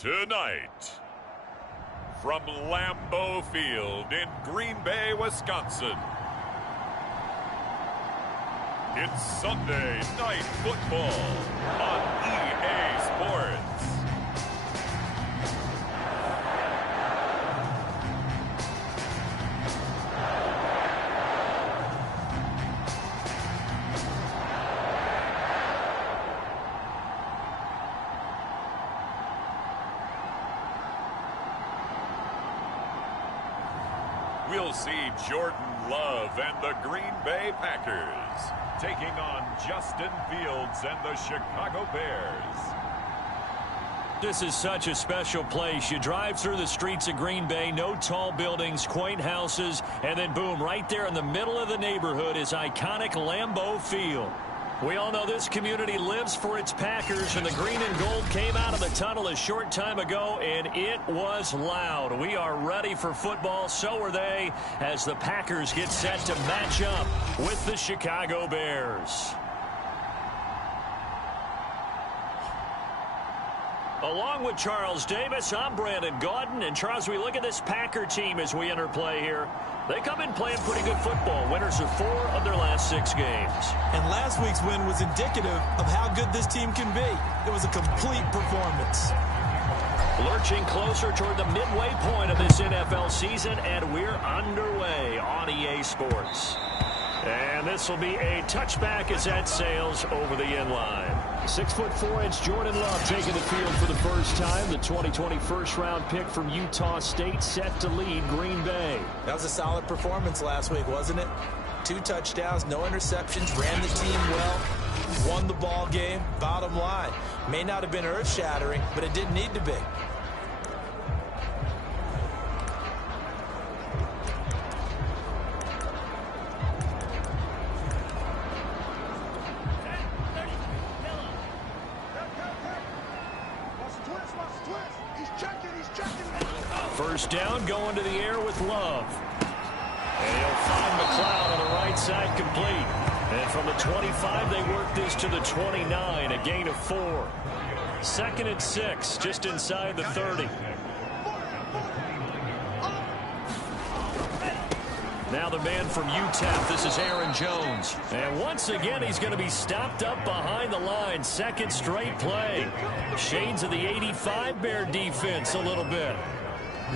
Tonight, from Lambeau Field in Green Bay, Wisconsin, it's Sunday Night Football on EA Sports. We'll see Jordan Love and the Green Bay Packers taking on Justin Fields and the Chicago Bears. This is such a special place. You drive through the streets of Green Bay, no tall buildings, quaint houses, and then boom, right there in the middle of the neighborhood is iconic Lambeau Field. We all know this community lives for its Packers, and the green and gold came out of the tunnel a short time ago, and it was loud. We are ready for football, so are they, as the Packers get set to match up with the Chicago Bears. Along with Charles Davis, I'm Brandon Gaudin. And Charles, we look at this Packer team as we enter play here. They come in playing pretty good football. Winners of 4 of their last 6 games. And last week's win was indicative of how good this team can be. It was a complete performance. Lurching closer toward the midway point of this NFL season, and we're underway on EA Sports. And this will be a touchback as that sails over the end line. 6'4" Jordan Love taking the field for the first time. The 2020 first-round pick from Utah State set to lead Green Bay. That was a solid performance last week, wasn't it? 2 touchdowns, no interceptions, ran the team well, won the ball game. Bottom line, may not have been earth-shattering, but it didn't need to be. First down, going to the air with Love. And he'll find McLeod on the right side complete. And from the 25, they work this to the 29, a gain of 4. 2nd and 6, just inside the 30. Now the man from UTEP, this is Aaron Jones. And once again, he's going to be stopped up behind the line. 2nd straight play. Shades of the 85 Bear defense a little bit.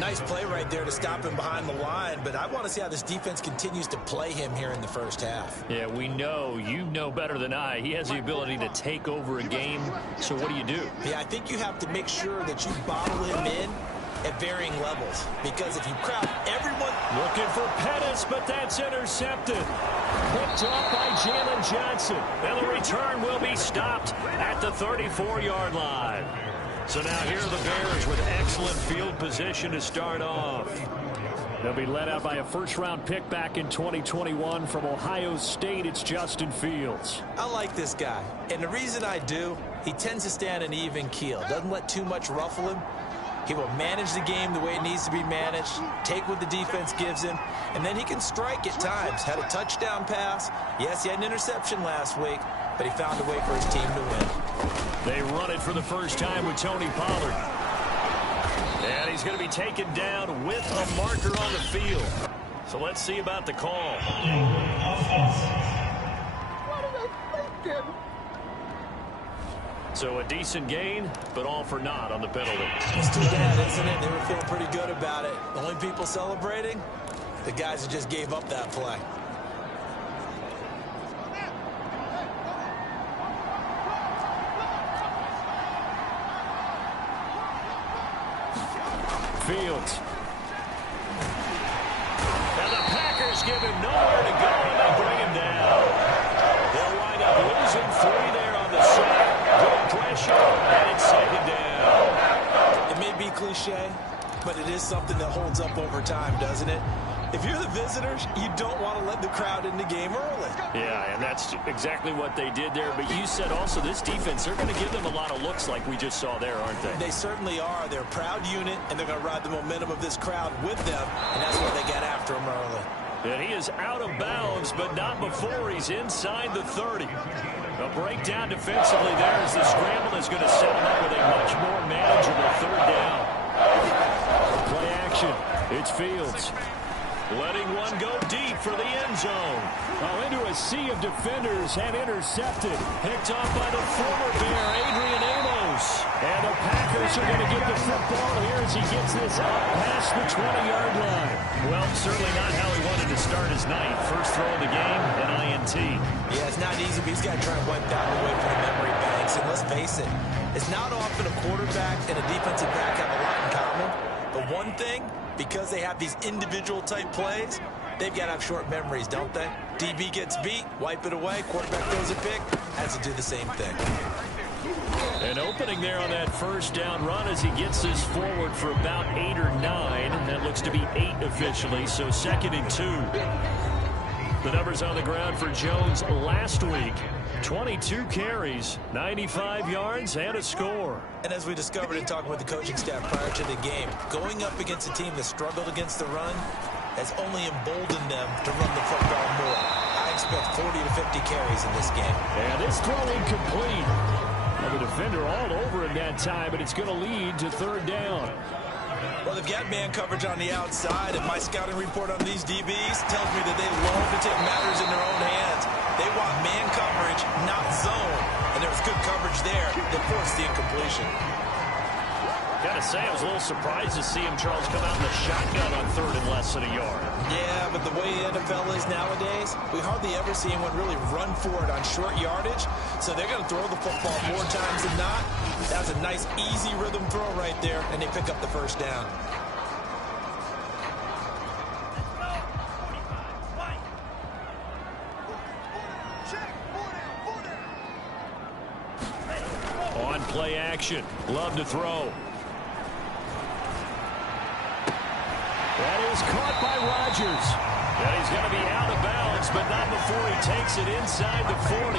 Nice play right there to stop him behind the line, but I want to see how this defense continues to play him here in the first half. Yeah, we know. You know better than I. He has the ability to take over a game, so what do? Yeah, I think you have to make sure that you bottle him in at varying levels, because if you crowd everyone... Looking for Pettis, but that's intercepted. Picked up by Jalen Johnson. And the return will be stopped at the 34-yard line. So now here are the Bears with excellent field position to start off. They'll be led out by a first-round pick back in 2021 from Ohio State. It's Justin Fields. I like this guy, and the reason I do, he tends to stand an even keel. Doesn't let too much ruffle him. He will manage the game the way it needs to be managed, take what the defense gives him, and then he can strike at times. Had a touchdown pass. Yes, he had an interception last week, but he found a way for his team to win. They run it for the first time with Tony Pollard. And he's going to be taken down with a marker on the field. So let's see about the call. What are they thinking? So a decent gain, but all for naught on the penalty. It's too bad, isn't it? They were feeling pretty good about it. The only people celebrating, the guys who just gave up that play. Fields. And the Packers give him nowhere to go, and they bring him down. They'll wind up losing 3 there on the sack. Good pressure, and it's 2nd down. It may be cliche, but it is something that holds up over time, doesn't it? If you're the visitors, you don't want to let the crowd in the game early. Yeah, and that's exactly what they did there. But you said also this defense, they're going to give them a lot of looks like we just saw there, aren't they? They certainly are. They're a proud unit, and they're going to ride the momentum of this crowd with them, and that's why they got after them early. And he is out of bounds, but not before he's inside the 30. A breakdown defensively there as the scramble is going to set him up with a much more manageable third down. Play action. It's Fields. Letting one go deep for the end zone. Into a sea of defenders and intercepted. Picked off by the former Bear, Adrian Amos. And the Packers are going to get the football here as he gets this up past the 20-yard line. Well, certainly not how he wanted to start his night. First throw of the game, an INT. Yeah, it's not easy, but he's got to try and wipe that away from the memory banks. And let's face it, it's not often a quarterback and a defensive back have a lot in common. But one thing, because they have these individual type plays, they've got to have short memories, don't they? DB gets beat, wipe it away, quarterback throws a pick, has to do the same thing. An opening there on that first down run as he gets this forward for about 8 or 9. That looks to be 8 officially, so 2nd and 2. The numbers on the ground for Jones last week. 22 carries, 95 yards, and a score. And as we discovered in talking with the coaching staff prior to the game, going up against a team that struggled against the run has only emboldened them to run the football more. I expect 40 to 50 carries in this game. And this throw incomplete. Well, the defender all over him that time, but it's going to lead to 3rd down. Well, they've got man coverage on the outside, and my scouting report on these DBs tells me that they love to take matters in their own hands. They want man coverage, not zone. And there was good coverage there that forced the incompletion. Got to say, I was a little surprised to see him, Charles, come out in the shotgun on 3rd and less than a yard. Yeah, but the way the NFL is nowadays, we hardly ever see anyone really run for it on short yardage. So they're going to throw the football more times than not. That was a nice, easy rhythm throw right there, and they pick up the first down. On play action, Love to throw. That is caught by Rodgers. And he's going to be out of bounds, but not before he takes it inside the 40.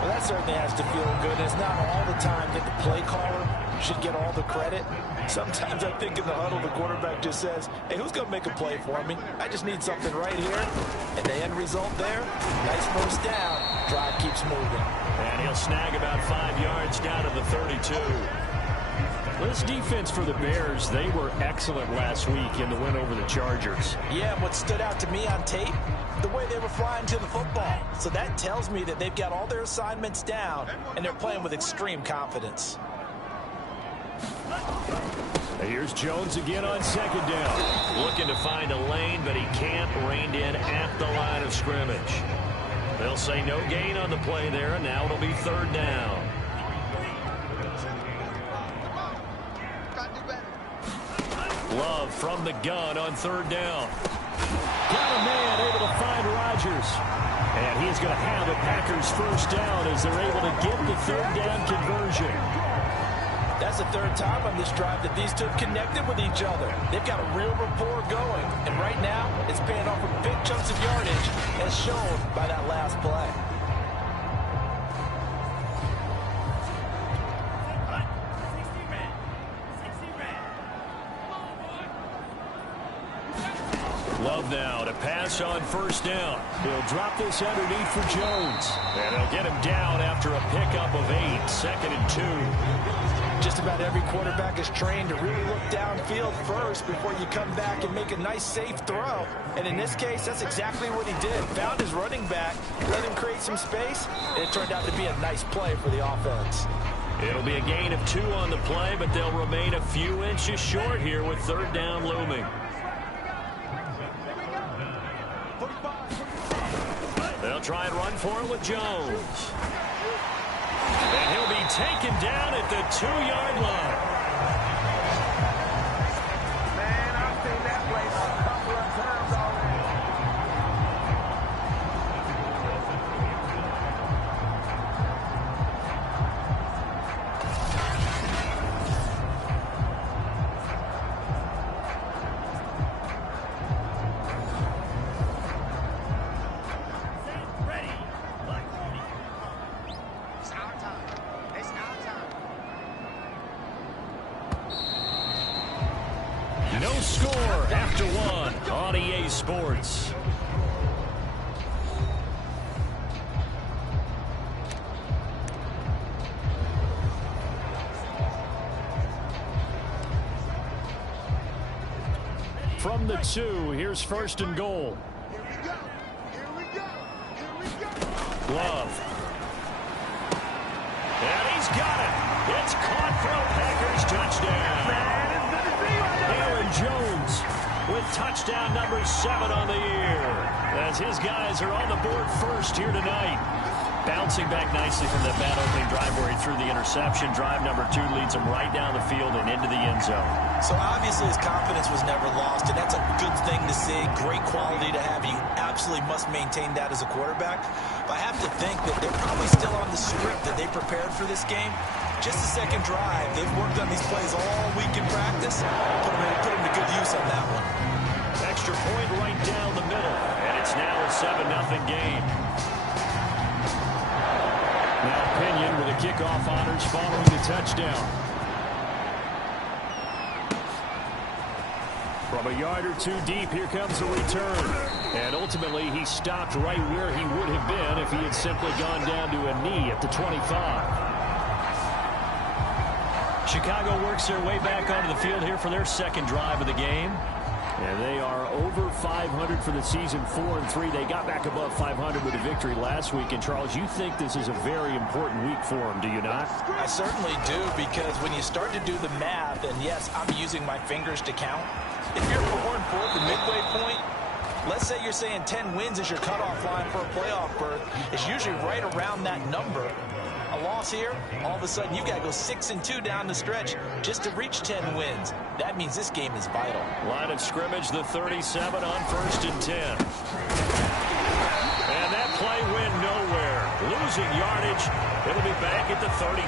Well, that certainly has to feel good. It's not all the time that the play caller should get all the credit. Sometimes I think in the huddle, the quarterback just says, hey, who's going to make a play for me? I just need something right here. And the end result there, nice first down. Drive keeps moving. And he'll snag about 5 yards down to the 32. This defense for the Bears, they were excellent last week in the win over the Chargers. Yeah, and what stood out to me on tape, the way they were flying to the football. So that tells me that they've got all their assignments down, and they're playing with extreme confidence. Here's Jones again on 2nd down. Looking to find a lane, but he can't. Reined in at the line of scrimmage. They'll say no gain on the play there, and now it'll be 3rd down. Love from the gun on 3rd down. Got a man able to find Rodgers. And he's going to have the Packers first down as they're able to get the 3rd down conversion. That's the 3rd time on this drive that these two have connected with each other. They've got a real rapport going. And right now, it's paying off with big chunks of yardage as shown by that last play. Love now to pass on 1st down. He'll drop this underneath for Jones. And they'll get him down after a pickup of 8. 2nd and 2. Just about every quarterback is trained to really look downfield first before you come back and make a nice, safe throw. And in this case, that's exactly what he did. Found his running back, let him create some space, and it turned out to be a nice play for the offense. It'll be a gain of 2 on the play, but they'll remain a few inches short here with 3rd down looming. They'll try and run for it with Jones. And he'll be taken down at the 2-yard line. Man, I've seen that play a couple of times already. No score after one on EA Sports. From the 2, here's first and goal. Love. And he's got it. It's caught for a Packers touchdown. Aaron Jones with touchdown number 7 on the year, as his guys are on the board first here tonight. Bouncing back nicely from that bad opening drive where he threw the interception. Drive number 2 leads him right down the field and into the end zone. So obviously his confidence was never lost, and that's a good thing to see. Great quality to have. You absolutely must maintain that as a quarterback. But I have to think that they're probably still on the script that they prepared for this game. Just the second drive. They've worked on these plays all week in practice. Put them to good use on that one. Extra point right down the middle, and it's now a 7-0 game. Now Pinion with a kickoff honors following the touchdown. From a yard or 2 deep, here comes a return. And ultimately, he stopped right where he would have been if he had simply gone down to a knee at the 25. Chicago works their way back onto the field here for their second drive of the game. And they are over 500 for the season, 4-3. They got back above 500 with a victory last week. And, Charles, you think this is a very important week for them, do you not? I certainly do, because when you start to do the math, and yes, I'm using my fingers to count. If you're 4-4 at the midway point, let's say you're saying 10 wins is your cutoff line for a playoff berth. It's usually right around that number. A loss here, all of a sudden you've got to go 6-2 down the stretch just to reach 10 wins. That means this game is vital. Line of scrimmage, the 37 on 1st and 10. And that play went nowhere. Losing yardage. It'll be back at the 36.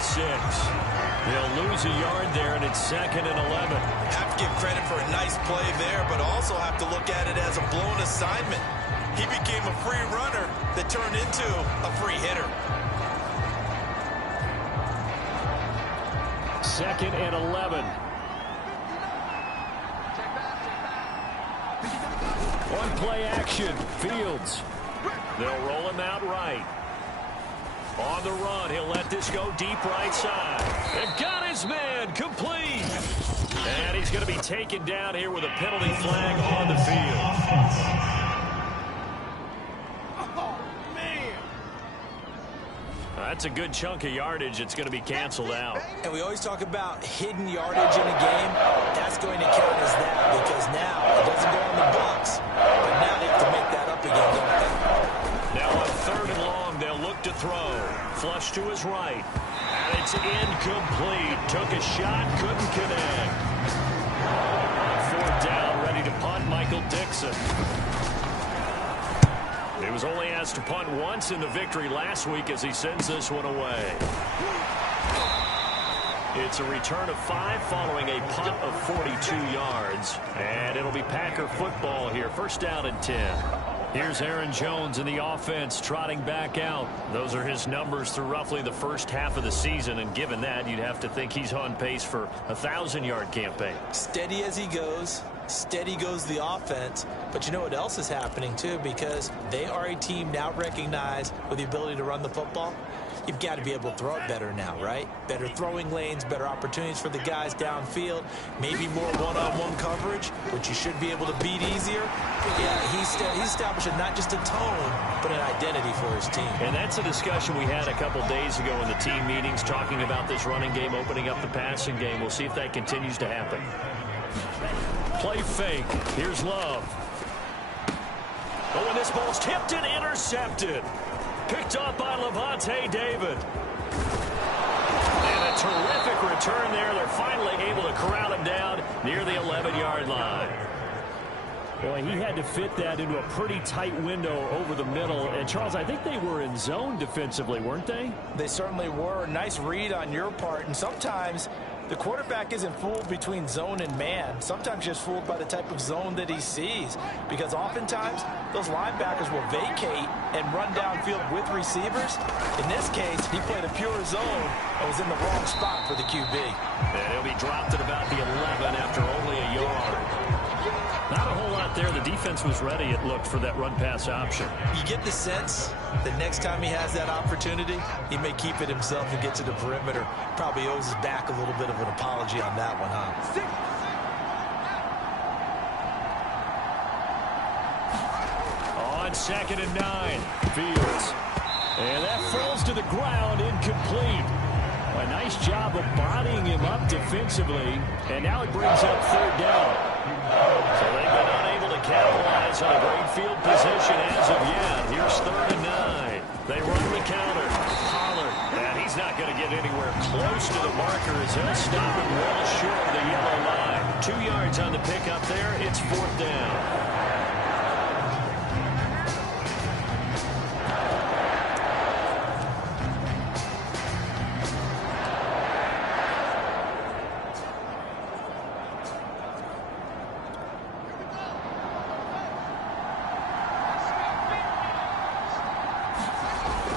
They'll lose a yard there, and it's 2nd and 11. Have to give credit for a nice play there, but also have to look at it as a blown assignment. He became a free runner that turned into a free hitter. 2nd and 11. One play action. Fields. They'll roll him out right. On the run, he'll let this go deep right side. And got his man complete. And he's going to be taken down here with a penalty flag on the field. That's a good chunk of yardage. It's going to be canceled out. And we always talk about hidden yardage in a game. That's going to count as that, because now it doesn't go on the books. But now they have to make that up again, don't they? Now on 3rd and long, they'll look to throw. Flush to his right. And it's incomplete. Took a shot, couldn't connect. 4th down, ready to punt, Michael Dixon. He was only asked to punt once in the victory last week as he sends this one away. It's a return of 5 following a punt of 42 yards. And it'll be Packer football here. 1st down and 10. Here's Aaron Jones in the offense trotting back out. Those are his numbers through roughly the first half of the season. And given that, you'd have to think he's on pace for a 1,000-yard campaign. Steady as he goes. Steady goes the offense. But you know what else is happening, too? Because they are a team now recognized with the ability to run the football. You've got to be able to throw it better now, right? Better throwing lanes, better opportunities for the guys downfield, maybe more one-on-one coverage, which you should be able to beat easier. Yeah, he's establishing not just a tone, but an identity for his team. And that's a discussion we had a couple days ago in the team meetings, talking about this running game, opening up the passing game. We'll see if that continues to happen. Play fake. Here's Love. Oh, and this ball's tipped and intercepted. Picked up by Lavonte David. And a terrific return there. They're finally able to corral him down near the 11-yard line. Boy, he had to fit that into a pretty tight window over the middle. And, Charles, I think they were in zone defensively, weren't they? They certainly were. Nice read on your part. And sometimes the quarterback isn't fooled between zone and man. Sometimes just fooled by the type of zone that he sees. Because oftentimes, those linebackers will vacate and run downfield with receivers. In this case, he played a pure zone and was in the wrong spot for the QB. And he'll be dropped at about the 11 after only a yard. defense was ready, it looked, for that run-pass option. You get the sense that next time he has that opportunity, he may keep it himself and get to the perimeter. Probably owes his back a little bit of an apology on that one, huh? On 2nd and 9, Fields. And that falls to the ground, incomplete. A nice job of bodying him up defensively, and now it brings up 3rd down. So they've been unable to capitalize on a great field position as of yet. Here's 3rd and 9. They run the counter. Pollard, and he's not going to get anywhere close to the marker as he'll stop him well short of the yellow line. 2 yards on the pickup there. It's 4th down.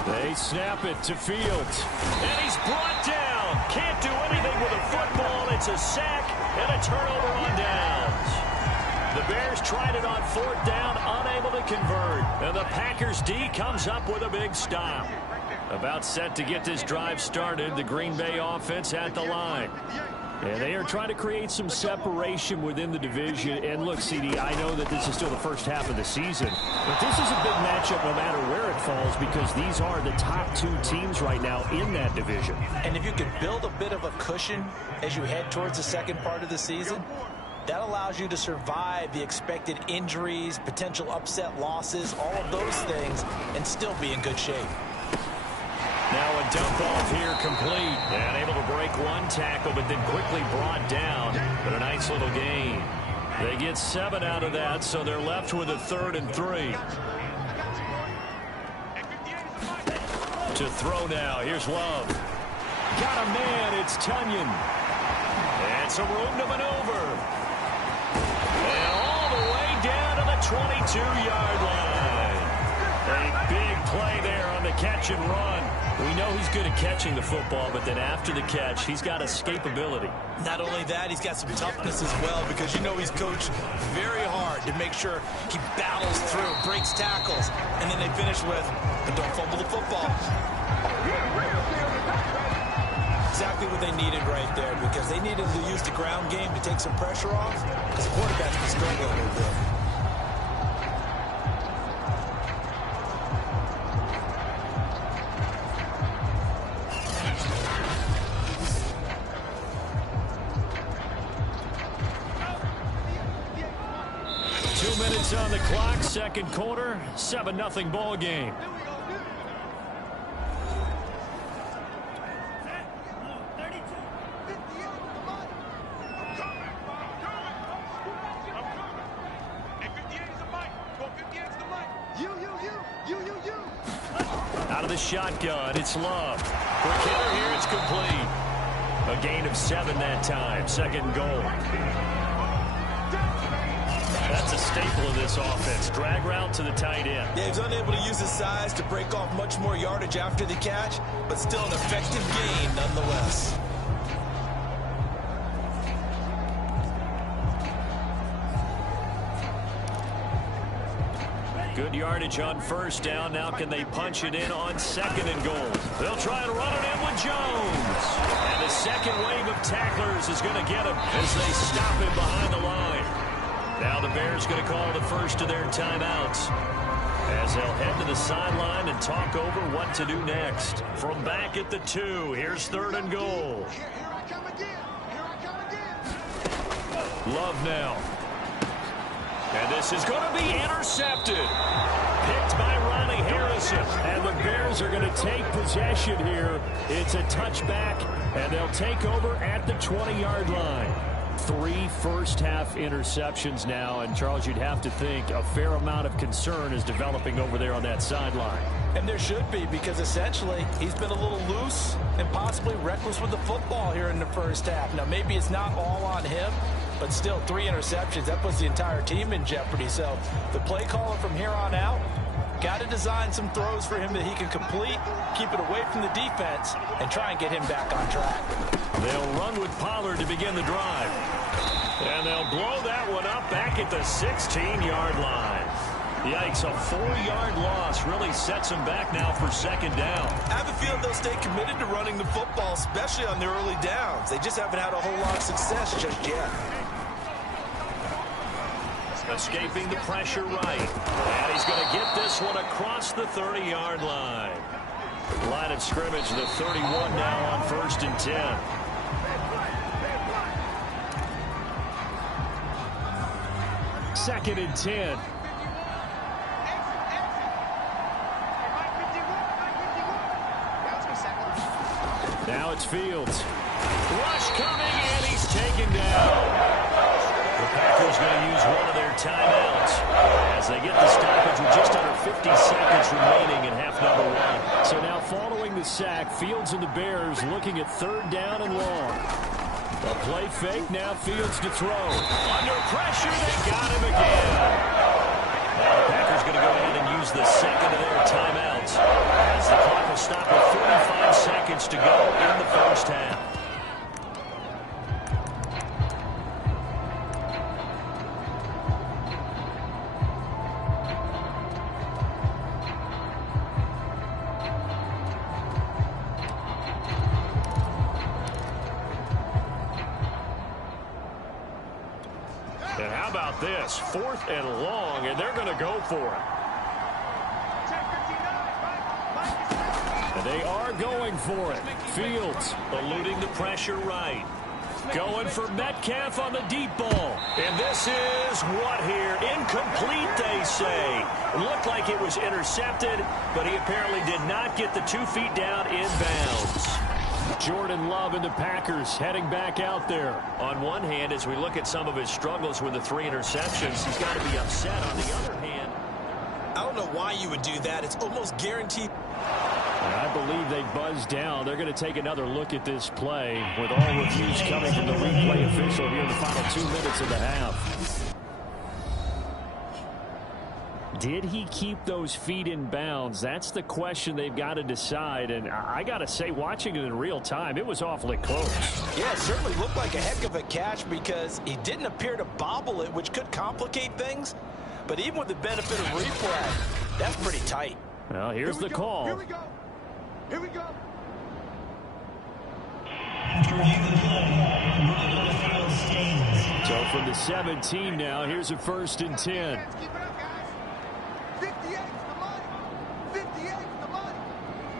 They snap it to Fields. And he's brought down. Can't do anything with a football. It's a sack and a turnover on downs. The Bears tried it on 4th down, unable to convert. And the Packers D comes up with a big stop. About set to get this drive started, the Green Bay offense at the line. And they are trying to create some separation within the division. And look, CD, I know that this is still the first half of the season, but this is a big matchup no matter where it falls because these are the top 2 teams right now in that division. And if you could build a bit of a cushion as you head towards the second part of the season, that allows you to survive the expected injuries, potential upset losses, all of those things, and still be in good shape. Now a dump off here complete. And able to break one tackle, but then quickly brought down. But a nice little gain. They get 7 out of that, so they're left with a 3rd and 3. To throw now. Here's Love. Got a man. It's Tunyon. And some room to maneuver. And all the way down to the 22-yard line. A big play there on the catch and run. We know he's good at catching the football, but then after the catch, he's got escapability. Not only that, he's got some toughness as well because you know he's coached very hard to make sure he battles through, breaks tackles, and then they finish with, but don't fumble the football. Exactly what they needed right there because they needed to use the ground game to take some pressure off because the quarterback's been struggling a little bit. On the clock, 2nd quarter, 7-0 ball game. Out of the shotgun, it's Love. For Kittle here, it's complete. A gain of 7 that time, 2nd and goal. That's a staple of this offense. Drag route to the tight end. Yeah, he's unable to use his size to break off much more yardage after the catch, but still an effective gain nonetheless. Good yardage on 1st down. Now can they punch it in on 2nd and goal? They'll try and run it in with Jones. And the second wave of tacklers is going to get him as they stop him behind the line. Now the Bears going to call the first of their timeouts as they'll head to the sideline and talk over what to do next. From back at the 2, here's 3rd and goal. Here I come again. Here I come again. Love now. And this is going to be intercepted. Picked by Ronnie Harrison. And the Bears are going to take possession here. It's a touchback, and they'll take over at the 20-yard line. 3 first-half interceptions now, and Charles, you'd have to think a fair amount of concern is developing over there on that sideline. And there should be, because essentially he's been a little loose and possibly reckless with the football here in the first half. Now, maybe it's not all on him, but still 3 interceptions. That puts the entire team in jeopardy. So the play caller from here on out got to design some throws for him that he can complete, keep it away from the defense, and try and get him back on track. They'll run with Pollard to begin the drive. And they'll blow that one up back at the 16-yard line. Yikes, a 4-yard loss really sets them back now for second down. I have a feeling they'll stay committed to running the football, especially on the early downs. They just haven't had a whole lot of success just yet. Escaping the pressure right. And he's going to get this one across the 30-yard line. Line of scrimmage, the 31 now on 1st and 10. Second and 10. Now it's Fields. Rush coming, and he's taken down. The Packers going to use one of their timeouts as they get the stoppage with just under 50 seconds remaining in half number one. So now following the sack, Fields and the Bears looking at 3rd down and long. A play fake, now Fields to throw. Under pressure, they got him again. Now the Packers going to go ahead and use the second of their timeouts as the clock will stop with 45 seconds to go in the first half. And how about this? 4th and long, and they're going to go for it. And they are going for it. Fields eluding the pressure right. Going for Metcalf on the deep ball. And this is what here? Incomplete, they say. Looked like it was intercepted, but he apparently did not get the 2 feet down inbounds. Jordan Love and the Packers heading back out there. On one hand, as we look at some of his struggles with the 3 interceptions, he's got to be upset. On the other hand, I don't know why you would do that. It's almost guaranteed. And I believe they buzzed down. They're going to take another look at this play with all reviews coming from the replay official here in the final 2 minutes of the half. Did he keep those feet in bounds? That's the question they've got to decide. And I got to say, watching it in real time, it was awfully close. Yeah, it certainly looked like a heck of a catch because he didn't appear to bobble it, which could complicate things. But even with the benefit of replay, that's pretty tight. Well, here's the call. Here we go. Here we go. So from the 17 now, here's a 1st and 10. Keep it up, guys. 58 is the money. 58 is the money.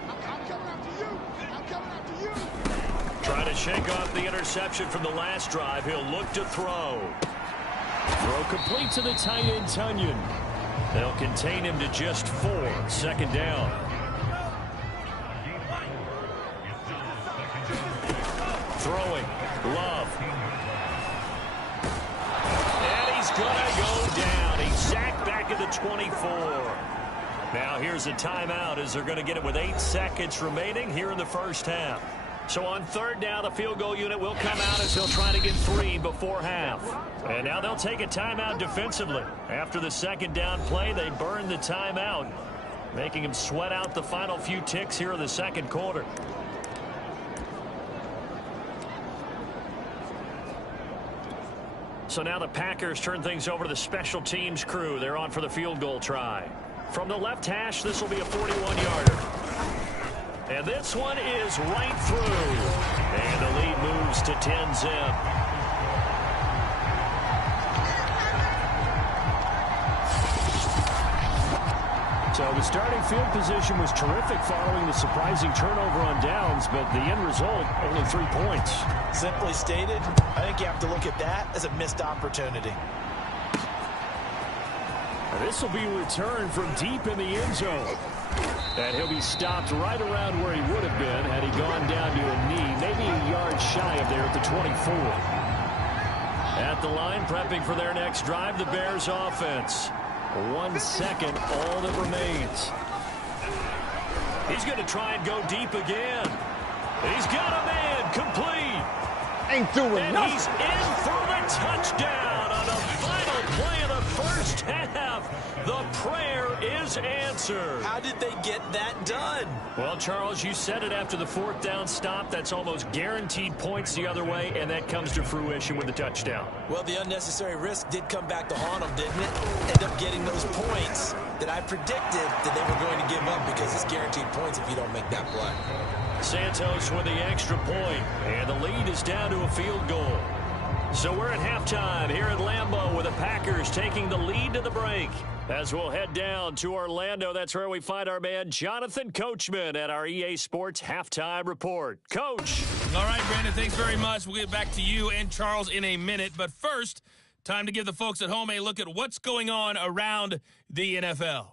I'm coming after you. I'm coming after you. Trying to shake off the interception from the last drive. He'll look to throw. Throw complete to the tight end, Tunyon. They'll contain him to just 4. 2nd down. Throwing. Love. And he's going to go down. He's sacked back at the 24. Now here's a timeout as they're going to get it with 8 seconds remaining here in the first half. So on 3rd down, the field goal unit will come out as they'll try to get 3 before half. And now they'll take a timeout defensively. After the 2nd down play, they burn the timeout, making them sweat out the final few ticks here in the 2nd quarter. So now the Packers turn things over to the special teams crew. They're on for the field goal try. From the left hash, this will be a 41-yarder. And this one is right through. And the lead moves to 10-zip. So the starting field position was terrific following the surprising turnover on downs, but the end result, only 3 points. Simply stated, I think you have to look at that as a missed opportunity. This will be returned from deep in the end zone. And he'll be stopped right around where he would have been had he gone down to a knee, maybe a yard shy of there at the 24. At the line, prepping for their next drive, the Bears offense. 1 second, all that remains. He's going to try and go deep again. He's got a man complete. Ain't doing nothing. He's in for the touchdown on the final play of the first half. The prayer is is answered. How did they get that done? Well, Charles, you said it after the fourth down stop. That's almost guaranteed points the other way, and that comes to fruition with the touchdown. Well, the unnecessary risk did come back to haunt them, didn't it? End up getting those points that I predicted that they were going to give up because it's guaranteed points if you don't make that play. Santos with the extra point, and the lead is down to a field goal. So we're at halftime here at Lambeau with the Packers taking the lead to the break. As we'll head down to Orlando, that's where we find our man Jonathan Coachman at our EA Sports Halftime Report. Coach. All right, Brandon, thanks very much. We'll get back to you and Charles in a minute. But first, time to give the folks at home a look at what's going on around the NFL.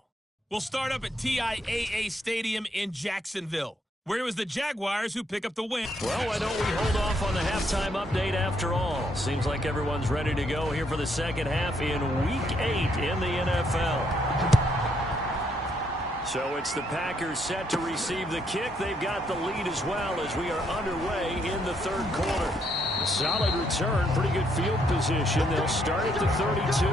We'll start up at TIAA Stadium in Jacksonville, where it was the Jaguars who pick up the win. Well, why don't we hold off on the halftime update after all? Seems like everyone's ready to go here for the second half in Week 8 in the NFL. So it's the Packers set to receive the kick. They've got the lead as well as we are underway in the third quarter. Solid return, pretty good field position. They'll start at the 32.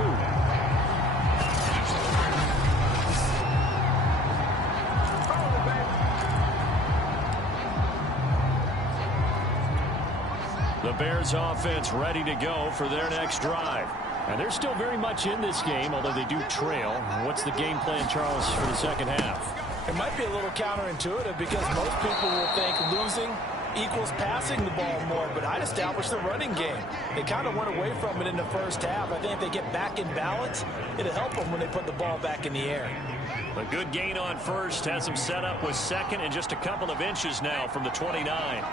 The Bears offense ready to go for their next drive. And they're still very much in this game, although they do trail. What's the game plan, Charles, for the second half? It might be a little counterintuitive because most people will think losing equals passing the ball more, but I'd establish the running game. They kind of went away from it in the first half. I think if they get back in balance, it'll help them when they put the ball back in the air. A good gain on first, has them set up with second and just a couple of inches now from the 29.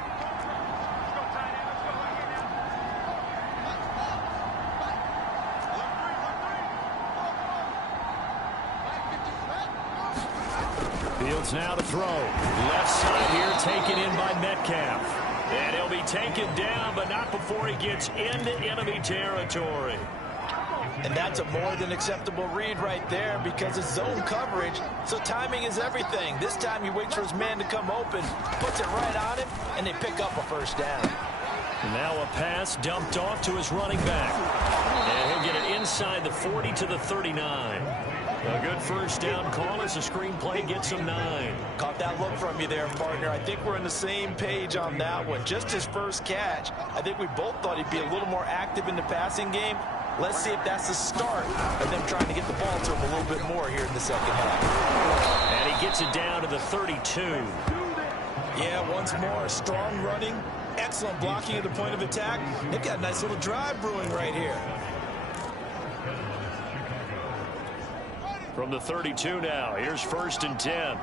Fields now to throw. Left side here taken in by Metcalf. And he'll be taken down, but not before he gets into enemy territory. And that's a more than acceptable read right there because it's zone coverage, so timing is everything. This time he waits for his man to come open, puts it right on him, and they pick up a first down. Now a pass dumped off to his running back. And he'll get it inside the 40 to the 39. A good first down call as the screenplay gets him 9. Caught that look from you there, partner. I think we're on the same page on that one. Just his first catch. I think we both thought he'd be a little more active in the passing game. Let's see if that's the start of them trying to get the ball to him a little bit more here in the second half. And he gets it down to the 32. Yeah, once more, strong running, excellent blocking at the point of attack. They've got a nice little drive brewing right here. From the 32 now, here's 1st and 10.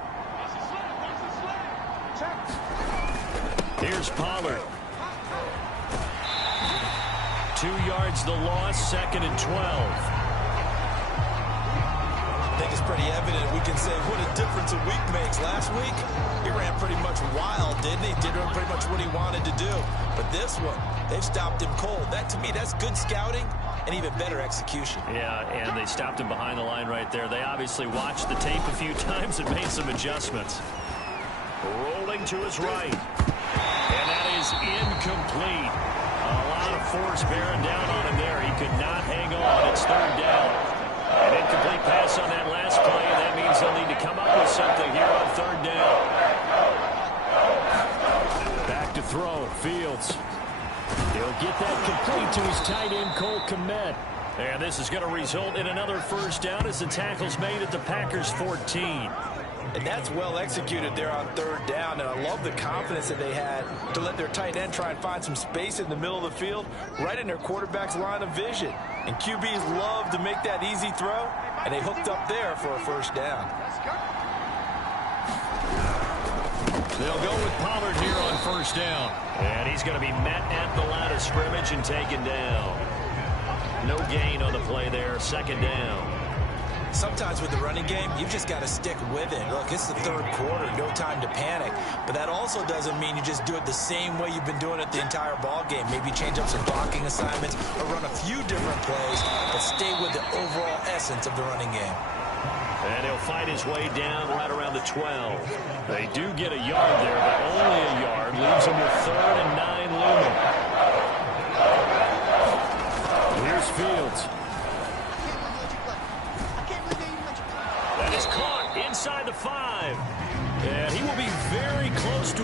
Here's Pollard. 2 yards the loss, 2nd and 12. I think it's pretty evident we can say what a difference a week makes. Last week, he ran pretty much wild, didn't he? Did pretty much what he wanted to do. But this one, they've stopped him cold. That, to me, that's good scouting and even better execution. Yeah, and they stopped him behind the line right there. They obviously watched the tape a few times and made some adjustments. Rolling to his right. And that is incomplete. A lot of force bearing down on him there. He could not hang on. It's 3rd down. An incomplete pass on that last play, and that means they'll need to come up with something here on 3rd down. Back to throw. Fields. He'll get that complete to his tight end, Cole Kmet. And this is going to result in another first down as the tackle's made at the Packers' 14. And that's well executed there on 3rd down. And I love the confidence that they had to let their tight end try and find some space in the middle of the field, right in their quarterback's line of vision. And QBs love to make that easy throw, and they hooked up there for a first down. They'll go with Pollard here on 1st down. And he's going to be met at the line of scrimmage and taken down. No gain on the play there, 2nd down. Sometimes with the running game, you've just got to stick with it. Look, it's the 3rd quarter, no time to panic. But that also doesn't mean you just do it the same way you've been doing it the entire ball game. Maybe change up some blocking assignments or run a few different plays, but stay with the overall essence of the running game. And he'll fight his way down right around the 12. They do get a yard there, but only a yard. Leaves them with 3rd and 9 looming. Here's Fields. That is caught.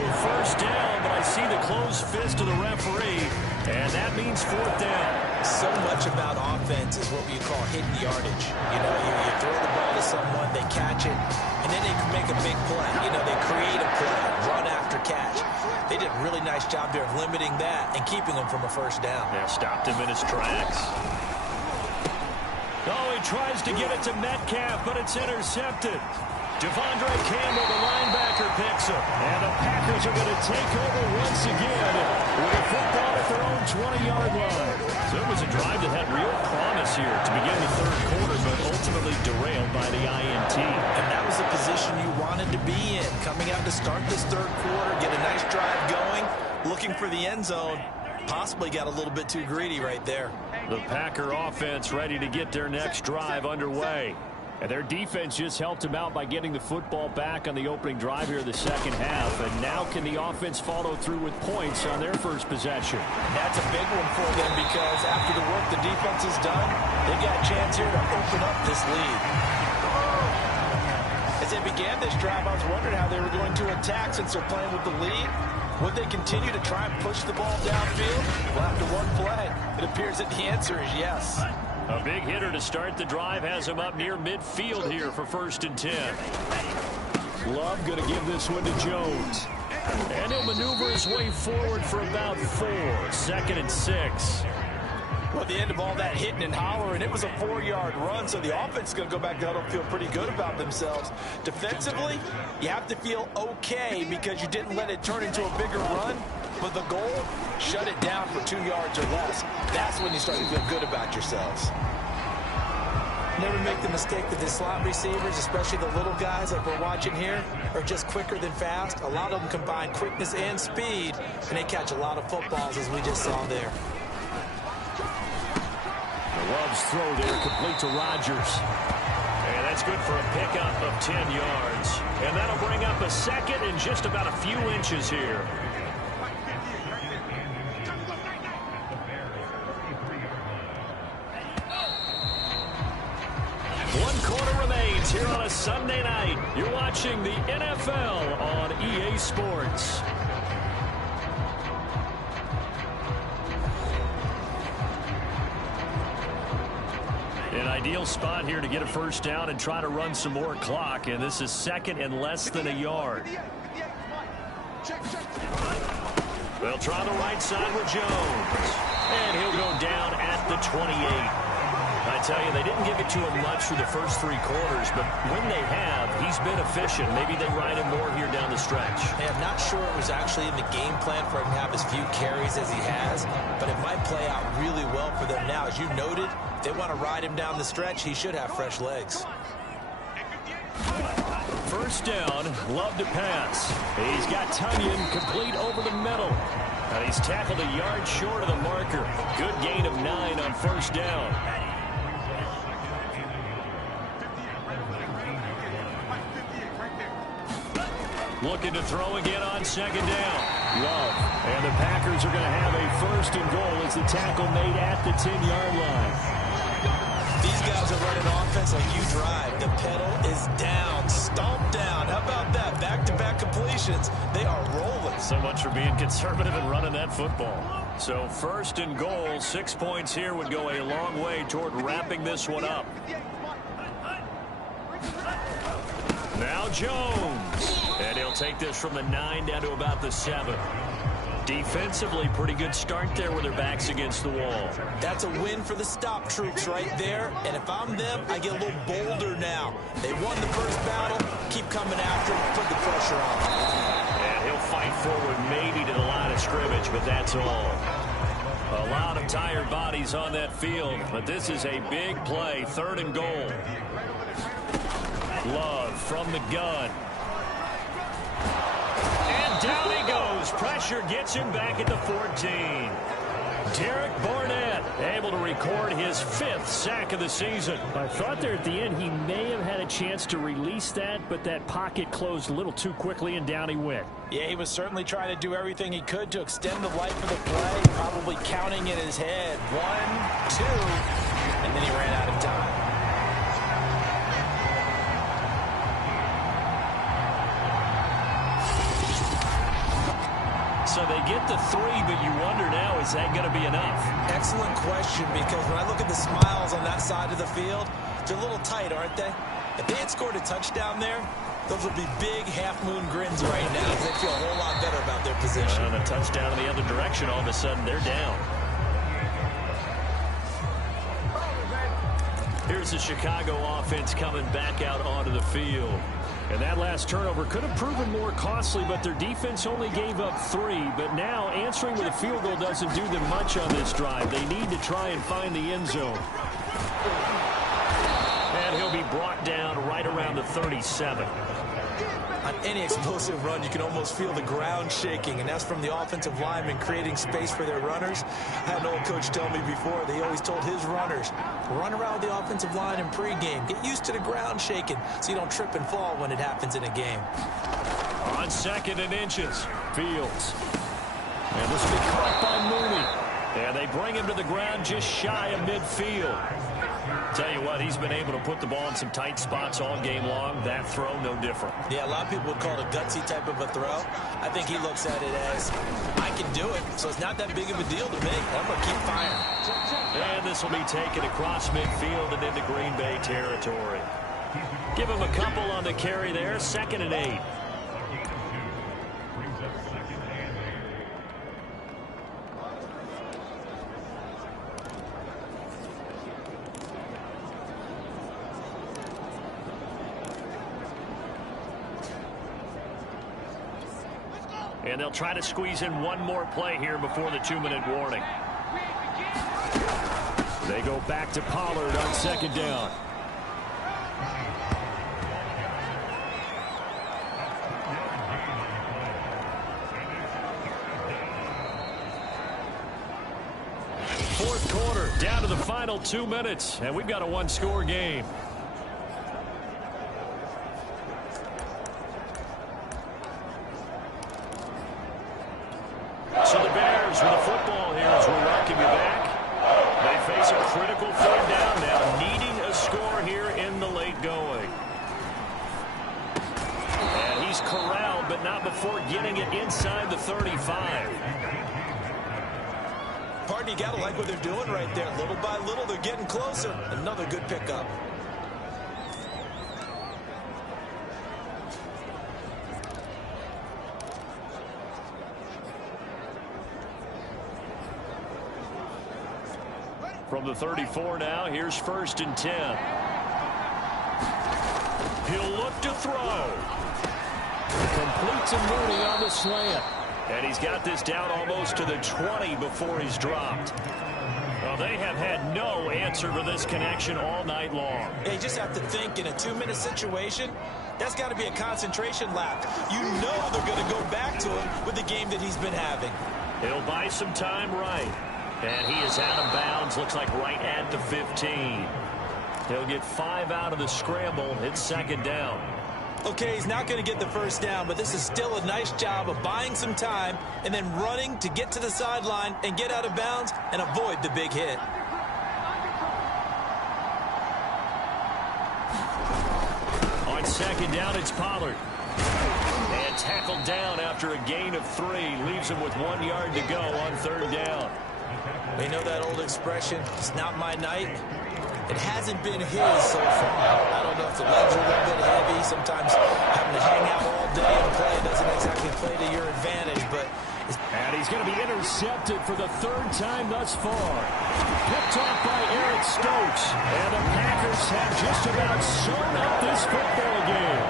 a first down, but I see the closed fist of the referee, and that means fourth down. So much about offense is what we call hidden yardage. You know, you throw the ball to someone, they catch it, and then they can make a big play. You know, they create a play, run after catch. They did a really nice job there of limiting that and keeping them from a first down. Yeah, stopped him in his tracks. Oh, he tries to get it to Metcalf, but it's intercepted. Devondre Campbell, the linebacker, picks him. And the Packers are going to take over once again with a football at their own 20-yard line. So it was a drive that had real promise here to begin the third quarter, but ultimately derailed by the INT. And that was the position you wanted to be in. Coming out to start this third quarter, get a nice drive going, looking for the end zone. Possibly got a little bit too greedy right there. The Packer offense ready to get their next drive underway. And their defense just helped them out by getting the football back on the opening drive here in the second half. And now can the offense follow through with points on their first possession? That's a big one for them because after the work the defense has done, they got a chance here to open up this lead. As they began this drive, I was wondering how they were going to attack since they're playing with the lead. Would they continue to try and push the ball downfield? Well, after one play, it appears that the answer is yes. A big hitter to start the drive has him up near midfield here for 1st and 10. Love going to give this one to Jones. And he'll maneuver his way forward for about 4. 2nd and 6. Well, at the end of all that hitting and hollering, it was a 4-yard run, so the offense is going to go back to huddle and feel pretty good about themselves. Defensively, you have to feel okay because you didn't let it turn into a bigger run, but the goal, shut it down for 2 yards or less. That's when you start to feel good about yourselves. Never make the mistake that the slot receivers, especially the little guys like we're watching here, are just quicker than fast. A lot of them combine quickness and speed, and they catch a lot of footballs, as we just saw there. Love's throw there complete to Rodgers. And that's good for a pickup of 10 yards. And that'll bring up a second and just about a few inches here. One quarter remains here on a Sunday night. You're watching the NFL on EA Sports. An ideal spot here to get a first down and try to run some more clock, and this is 2nd and less than a yard. They'll try the right side with Jones, and he'll go down at the 28. I tell you, they didn't give it to him much through the first 3 quarters, but when they have, he's been efficient. Maybe they ride him more here down the stretch. Hey, I'm not sure it was actually in the game plan for him to have as few carries as he has, but it might play out really well for them now. As you noted, if they want to ride him down the stretch, he should have fresh legs. First down, Love to pass. He's got Tunyon complete over the middle. And he's tackled a yard short of the marker. Good gain of 9 on first down. Looking to throw again on second down. Love. And the Packers are going to have a 1st and goal as the tackle made at the 10-yard line. These guys are running offense like you drive. The pedal is down, stomp down. How about that? Back-to-back completions. They are rolling. So much for being conservative and running that football. So 1st and goal, 6 points here would go a long way toward wrapping this one up. Now Jones. And he'll take this from the 9 down to about the 7. Defensively, pretty good start there with their backs against the wall. That's a win for the stop troops right there. And if I'm them, I get a little bolder now. They won the first battle. Keep coming after them. Put the pressure on them. And he'll fight forward maybe to the line of scrimmage, but that's all. A lot of tired bodies on that field, but this is a big play. 3rd and goal. Love from the gun. And down he goes. Pressure gets him back at the 14. Derek Barnett able to record his 5th sack of the season. I thought there at the end he may have had a chance to release that, but that pocket closed a little too quickly and down he went. Yeah, he was certainly trying to do everything he could to extend the life of the play, probably counting in his head. 1, 2, and then he ran out of time. So they get the 3, but you wonder now, is that going to be enough? Excellent question, because when I look at the smiles on that side of the field, they're a little tight, aren't they? If they had scored a touchdown there, those would be big half-moon grins right now. They feel a whole lot better about their position. And a touchdown in the other direction, all of a sudden they're down. Here's the Chicago offense coming back out onto the field. And that last turnover could have proven more costly, but their defense only gave up 3. But now answering with a field goal doesn't do them much on this drive. They need to try and find the end zone. And he'll be brought down right around the 37. On any explosive run, you can almost feel the ground shaking, and that's from the offensive linemen creating space for their runners. I had an old coach tell me before, they always told his runners, run around the offensive line in pregame. Get used to the ground shaking so you don't trip and fall when it happens in a game. On 2nd and inches, Fields. And this will be caught by Mooney. And they bring him to the ground just shy of midfield. Tell you what, he's been able to put the ball in some tight spots all game long. That throw, no different. Yeah, a lot of people would call it a gutsy type of a throw. I think he looks at it as, I can do it, so it's not that big of a deal to me. I'm going to keep firing. And this will be taken across midfield and into Green Bay territory. Give him a couple on the carry there. 2nd and 8. And they'll try to squeeze in one more play here before the 2-minute warning. They go back to Pollard on 2nd down. Fourth quarter, down to the final 2 minutes, and we've got a 1-score game. So the Bears with the football here as we welcome you back. They face a critical 3rd down now, needing a score here in the late going. And he's corralled, but not before getting it inside the 35. Pardon, you got to like what they're doing right there. Little by little, they're getting closer. Another good pickup. From the 34 now, here's 1st and 10. He'll look to throw. Complete to Mooney on the slant. And he's got this down almost to the 20 before he's dropped. Well, they have had no answer for this connection all night long. Yeah, you just have to think in a 2-minute situation, that's got to be a concentration lap. You know they're going to go back to him with the game that he's been having. He'll buy some time right. And he is out of bounds, looks like right at the 15. He'll get 5 out of the scramble. It's 2nd down. Okay, he's not going to get the 1st down, but this is still a nice job of buying some time and then running to get to the sideline and get out of bounds and avoid the big hit. On 2nd down, it's Pollard. And tackled down after a gain of 3. Leaves him with 1 yard to go on 3rd down. We know that old expression, it's not my night. It hasn't been his so far. I don't know if the legs are a little bit heavy. Sometimes having to hang out all day and play doesn't exactly play to your advantage. But and he's going to be intercepted for the 3rd time thus far. Picked off by Eric Stokes. And the Packers have just about sewn up this football game.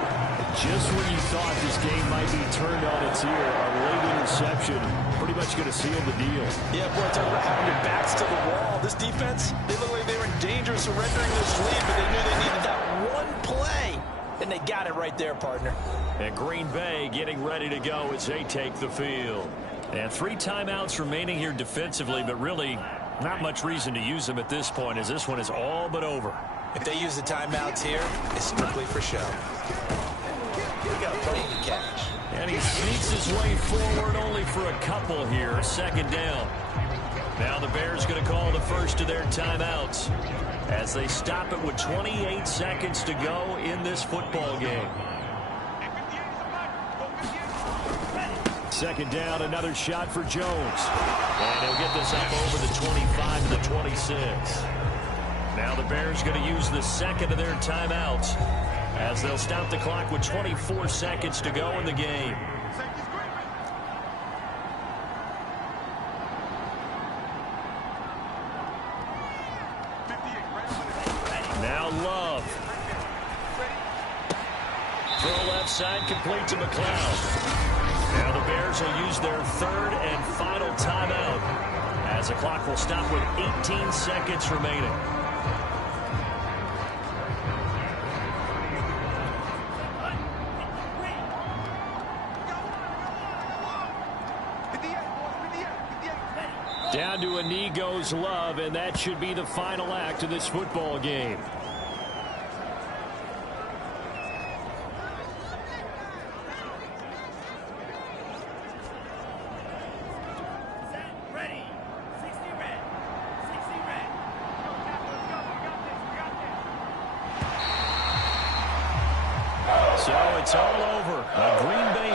Just when you thought this game might be turned on its ear, a late interception pretty much going to seal the deal. Yeah, boy, talk about having your backs to the wall. This defense, they look like they were in danger of surrendering this lead, but they knew they needed that one play, and they got it right there, partner. And Green Bay getting ready to go as they take the field. And 3 timeouts remaining here defensively, but really not much reason to use them at this point, as this one is all but over. If they use the timeouts here, it's strictly for show. We got plenty to catch. And he sneaks his way forward only for a couple here. 2nd down. Now the Bears going to call the first of their timeouts as they stop it with 28 seconds to go in this football game. Second down, another shot for Jones. And he'll get this up over the 25 to the 26. Now the Bears going to use the second of their timeouts as they'll stop the clock with 24 seconds to go in the game. Now Love. Throw left side, complete to McLeod. Now the Bears will use their third and final timeout as the clock will stop with 18 seconds remaining. Down to a knee goes Love, and that should be the final act of this football game. So it's all over. A Green Bay